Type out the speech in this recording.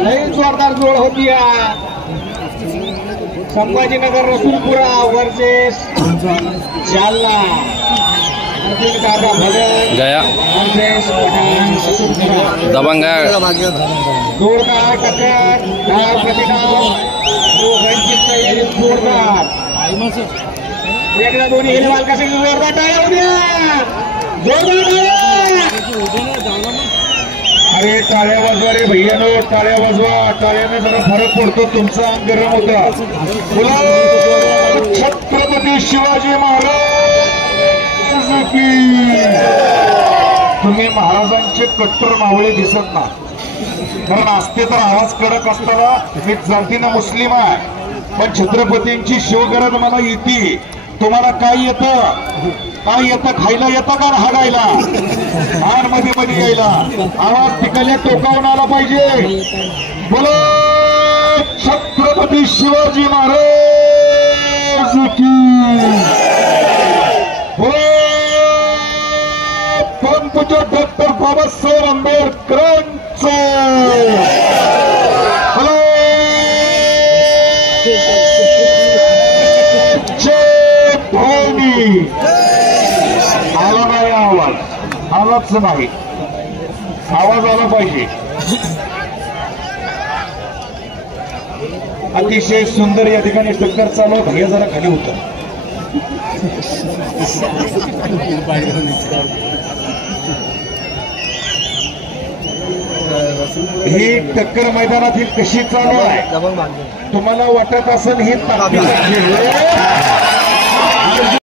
लय जोरदार जोड होती संभाजीनगर रसूलपुरा वर्सेस जालना गया दबंग जोरदार टक्कर डाव प्रतिडाव जोरदार एकदा दोन्ही हिलवाल कसे जोरदार टाळ्या उद्या अरे टाळ्या वाजवा रे भैयानो टाळ्या वाजवा टाळ्याने जरा फरक पडतो तुमचा अंग गरम होता छत्रपती शिवाजी महाराज की तुम्ही महाराजांचे कट्टर मावळे दिसत ना कारण असते तर आवाज कडक असताना मी जातीनं मुस्लिम आहे पण छत्रपतींची शिवगरज मला येते तुम्हाला काय येतं खायला येतं का हाडायला हार मध्ये मध्ये यायला आवाज तिकडल्या टोकावून आला पाहिजे बोलो छत्रपती शिवाजी महाराज की पंतप्रधान डॉक्टर बाबासाहेब आंबेडकरांचं आला नाही आवाज आलाच नाही आवाज आला पाहिजे अतिशय सुंदर या ठिकाणी टक्कर चालू भैया जरा खाली होत ही टक्कर मैदानात ही कशी चालू आहे तुम्हाला वाटत असेल ही ताकद